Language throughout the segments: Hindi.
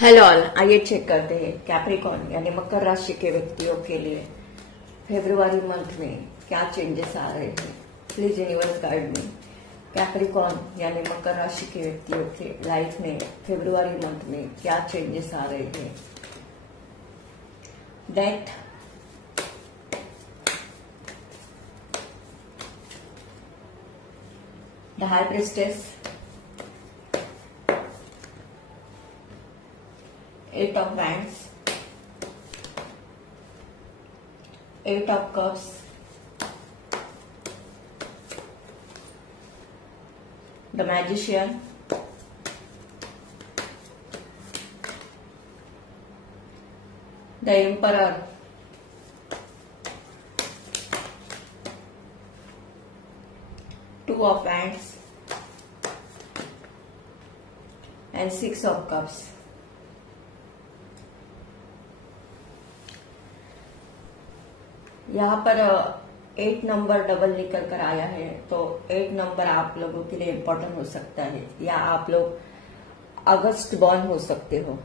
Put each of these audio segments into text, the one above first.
हेलो ऑल, आइए चेक करते हैं कैप्रिकॉर्न यानी मकर राशि के व्यक्तियों के लिए फरवरी मंथ में क्या चेंजेस आ रहे हैं। Please universe guide me. Capricorn यानी मकर राशि के व्यक्तियों के लाइफ में फरवरी मंथ में क्या चेंजेस आ रहे हैं। Death, the high priestess, 8 of Wands, 8 of Cups, the Magician, the Emperor, Two of Wands, and 6 of Cups. यहाँ पर 8 नंबर डबल निकल कर आया है, तो 8 नंबर आप लोगों के लिए इम्पोर्टेंट हो सकता है, या आप लोग अगस्त बॉर्न हो सकते हो।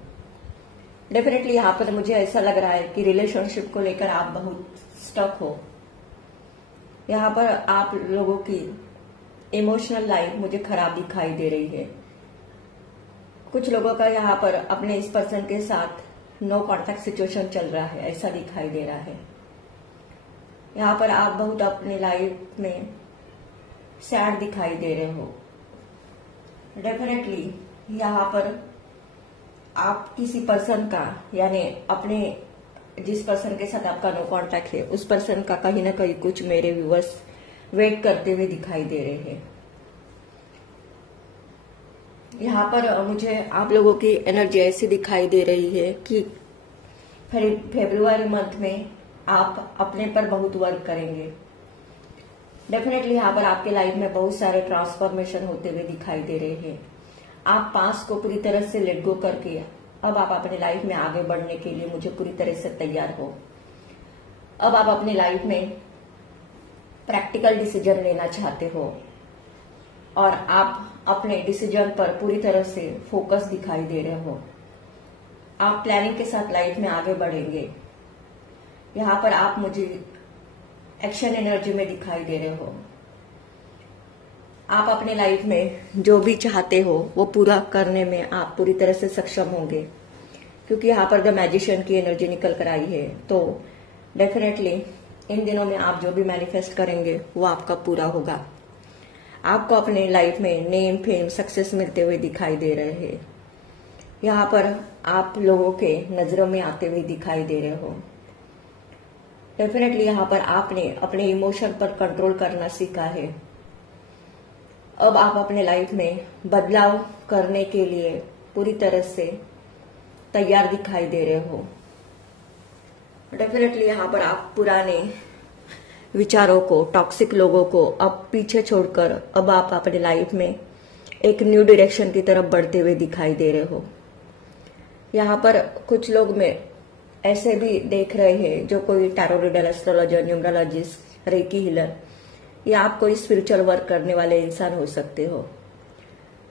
डेफिनेटली यहाँ पर मुझे ऐसा लग रहा है कि रिलेशनशिप को लेकर आप बहुत स्टक हो। यहाँ पर आप लोगों की इमोशनल लाइफ मुझे खराब दिखाई दे रही है। कुछ लोगों का यहाँ पर अपने इस पर्सन के साथ नो कॉन्टैक्ट सिचुएशन चल रहा है, ऐसा दिखाई दे रहा है। यहाँ पर आप बहुत अपनी लाइफ में सैड दिखाई दे रहे हो। डेफिनेटली यहाँ पर आप किसी पर्सन का यानी अपने जिस पर्सन के साथ आपका नो कांटेक्ट है उस पर्सन का कहीं ना कहीं कुछ मेरे व्यूअर्स वेट करते हुए दिखाई दे रहे हैं। यहाँ पर मुझे आप लोगों की एनर्जी ऐसी दिखाई दे रही है कि फरवरी मंथ में आप अपने पर बहुत वर्क करेंगे। डेफिनेटली यहाँ पर आपके लाइफ में बहुत सारे ट्रांसफॉर्मेशन होते हुए दिखाई दे रहे हैं। आप पास्ट को पूरी तरह से लेट गो करके अब आप अपने लाइफ में आगे बढ़ने के लिए मुझे पूरी तरह से तैयार हो। अब आप अपनी लाइफ में प्रैक्टिकल डिसीजन लेना चाहते हो और आप अपने डिसीजन पर पूरी तरह से फोकस दिखाई दे रहे हो। आप प्लानिंग के साथ लाइफ में आगे बढ़ेंगे। यहाँ पर आप मुझे एक्शन एनर्जी में दिखाई दे रहे हो। आप अपने लाइफ में जो भी चाहते हो वो पूरा करने में आप पूरी तरह से सक्षम होंगे, क्योंकि यहाँ पर द मैजिशियन की एनर्जी निकल कर आई है। तो डेफिनेटली इन दिनों में आप जो भी मैनिफेस्ट करेंगे वो आपका पूरा होगा। आपको अपने लाइफ में नेम, फेम, सक्सेस मिलते हुए दिखाई दे रहे हैं। यहाँ पर आप लोगों के नजरों में आते हुए दिखाई दे रहे हो। डेफिनेटली यहाँ पर आपने अपने इमोशन पर कंट्रोल करना सीखा है। अब आप अपने लाइफ में बदलाव करने के लिए पूरी तरह से तैयार दिखाई दे रहे हो। डेफिनेटली यहाँ पर आप पुराने विचारों को, टॉक्सिक लोगों को अब पीछे छोड़कर अब आप अपने लाइफ में एक न्यू डायरेक्शन की तरफ बढ़ते हुए दिखाई दे रहे हो। यहाँ पर कुछ लोग में ऐसे भी देख रहे हैं जो कोई tarot reader, astrologer, numerologist, recce healer या आप कोई स्पिरिचुअल वर्क करने वाले इंसान हो सकते हो।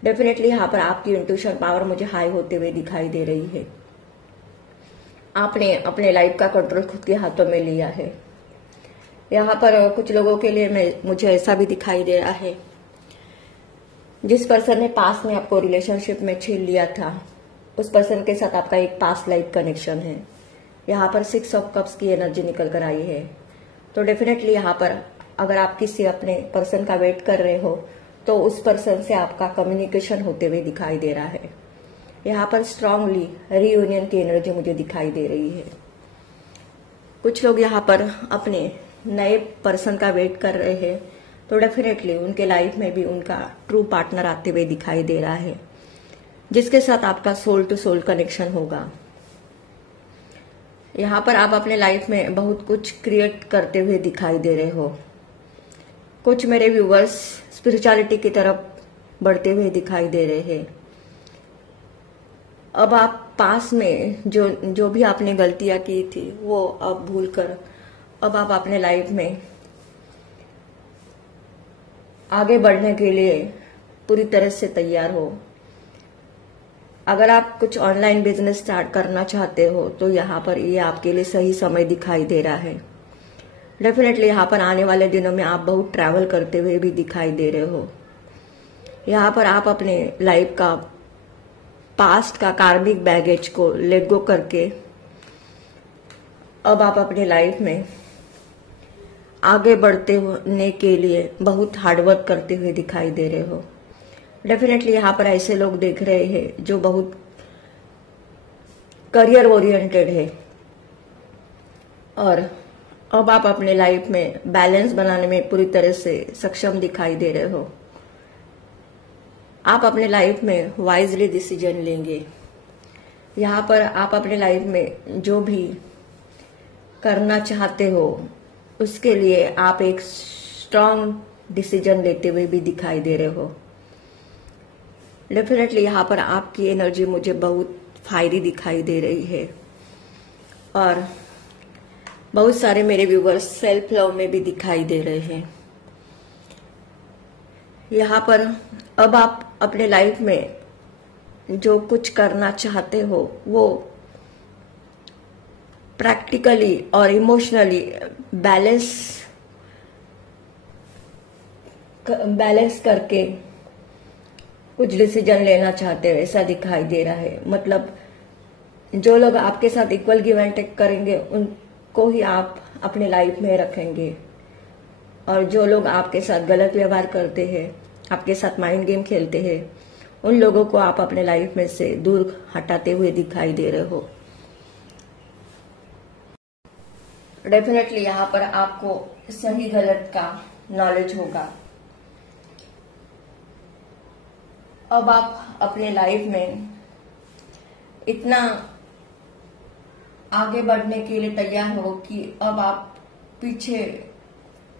डेफिनेटली यहाँ पर आपकी इंट्यूशन पावर मुझे हाई होते हुए दिखाई दे रही है। आपने अपने लाइफ का कंट्रोल खुद के हाथों में लिया है। यहाँ पर कुछ लोगों के लिए मुझे ऐसा भी दिखाई दे रहा है, जिस पर्सन ने पास्ट में आपको रिलेशनशिप में छीन लिया था उस पर्सन के साथ आपका एक पास्ट लाइफ कनेक्शन है। यहाँ पर 6 ऑफ कप्स की एनर्जी निकल कर आई है। तो डेफिनेटली यहाँ पर अगर आप किसी अपने पर्सन का वेट कर रहे हो तो उस पर्सन से आपका कम्युनिकेशन होते हुए दिखाई दे रहा है। यहाँ पर स्ट्रांगली रीयूनियन की एनर्जी मुझे दिखाई दे रही है। कुछ लोग यहाँ पर अपने नए पर्सन का वेट कर रहे हैं, तो डेफिनेटली उनके लाइफ में भी उनका ट्रू पार्टनर आते हुए दिखाई दे रहा है, जिसके साथ आपका सोल टू सोल कनेक्शन होगा। यहाँ पर आप अपने लाइफ में बहुत कुछ क्रिएट करते हुए दिखाई दे रहे हो। कुछ मेरे व्यूवर्स स्पिरिचुअलिटी की तरफ बढ़ते हुए दिखाई दे रहे हैं। अब आप पास में जो भी आपने गलतियां की थी वो अब भूलकर अब आप अपने लाइफ में आगे बढ़ने के लिए पूरी तरह से तैयार हो। अगर आप कुछ ऑनलाइन बिजनेस स्टार्ट करना चाहते हो तो यहाँ पर ये आपके लिए सही समय दिखाई दे रहा है। डेफिनेटली यहाँ पर आने वाले दिनों में आप बहुत ट्रैवल करते हुए भी दिखाई दे रहे हो। यहाँ पर आप अपने लाइफ का पास्ट का कार्मिक बैगेज को लेट गो करके अब आप अपने लाइफ में आगे बढ़ते होने के लिए बहुत हार्डवर्क करते हुए दिखाई दे रहे हो। डेफिनेटली यहाँ पर ऐसे लोग देख रहे हैं जो बहुत करियर ओरिएंटेड है और अब आप अपने लाइफ में बैलेंस बनाने में पूरी तरह से सक्षम दिखाई दे रहे हो। आप अपने लाइफ में वाइजली डिसीजन लेंगे। यहाँ पर आप अपने लाइफ में जो भी करना चाहते हो उसके लिए आप एक स्ट्रांग डिसीजन लेते हुए भी दिखाई दे रहे हो। डेफिनेटली यहाँ पर आपकी एनर्जी मुझे बहुत फायरी दिखाई दे रही है और बहुत सारे मेरे व्यूवर्स सेल्फ लव में भी दिखाई दे रहे हैं। यहाँ पर अब आप अपने लाइफ में जो कुछ करना चाहते हो वो प्रैक्टिकली और इमोशनली बैलेंस करके कुछ डिसीजन लेना चाहते हो ऐसा दिखाई दे रहा है। मतलब जो लोग आपके साथ इक्वल गिव एंड टेक करेंगे उनको ही आप अपने लाइफ में रखेंगे और जो लोग आपके साथ गलत व्यवहार करते हैं, आपके साथ माइंड गेम खेलते हैं, उन लोगों को आप अपने लाइफ में से दूर हटाते हुए दिखाई दे रहे हो। डेफिनेटली यहाँ पर आपको सही गलत का नॉलेज होगा। अब आप अपने लाइफ में इतना आगे बढ़ने के लिए तैयार हो कि अब आप पीछे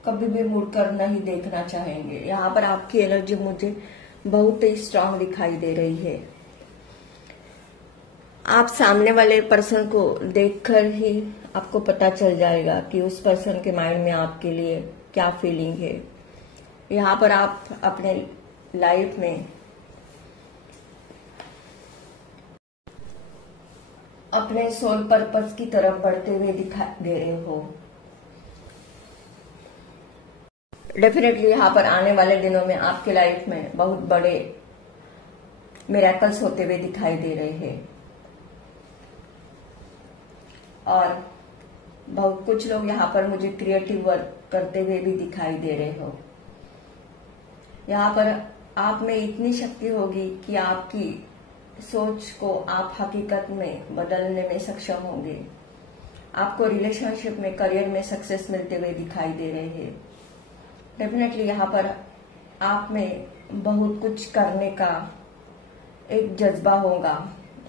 कभी भी मुड़कर नहीं देखना चाहेंगे। यहाँ पर आपकी एनर्जी मुझे बहुत ही स्ट्रांग दिखाई दे रही है। आप सामने वाले पर्सन को देखकर ही आपको पता चल जाएगा कि उस पर्सन के माइंड में आपके लिए क्या फीलिंग है। यहाँ पर आप अपने लाइफ में अपने सोल पर्पस की तरफ बढ़ते हुए दिखाई दे रहे हो। डेफिनेटली यहाँ पर आने वाले दिनों में आपके लाइफ में बहुत बड़े मिरेकल्स होते हुए दिखाई दे रहे हैं और बहुत कुछ लोग यहाँ पर मुझे क्रिएटिव वर्क करते हुए भी दिखाई दे रहे हो। यहाँ पर आप में इतनी शक्ति होगी कि आपकी सोच को आप हकीकत में बदलने में सक्षम होंगे। आपको रिलेशनशिप में, करियर में सक्सेस मिलते हुए दिखाई दे रहे हैं। डेफिनेटली यहाँ पर आप में बहुत कुछ करने का एक जज्बा होगा।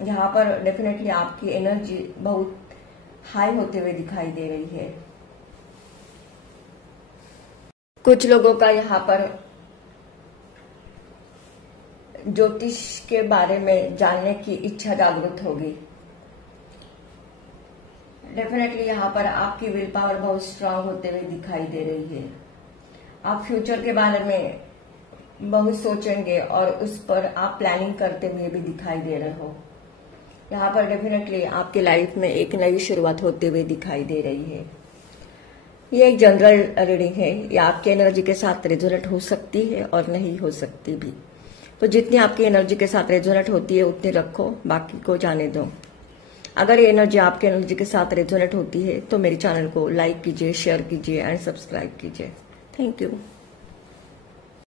यहाँ पर डेफिनेटली आपकी एनर्जी बहुत हाई होते हुए दिखाई दे रही है। कुछ लोगों का यहाँ पर ज्योतिष के बारे में जानने की इच्छा जागृत होगी। डेफिनेटली यहाँ पर आपकी विल पावर बहुत स्ट्रांग होते हुए दिखाई दे रही है। आप फ्यूचर के बारे में बहुत सोचेंगे और उस पर आप प्लानिंग करते हुए भी दिखाई दे रहे हो। यहाँ पर डेफिनेटली आपके लाइफ में एक नई शुरुआत होते हुए दिखाई दे रही है। ये एक जनरल रीडिंग है, ये आपकी एनर्जी के साथ रेजोनेट हो सकती है और नहीं हो सकती भी। तो जितनी आपकी एनर्जी के साथ रेजोनेट होती है उतनी रखो, बाकी को जाने दो। अगर ये एनर्जी आपके एनर्जी के साथ रेजोनेट होती है तो मेरे चैनल को लाइक कीजिए, शेयर कीजिए एंड सब्सक्राइब कीजिए। Thank you.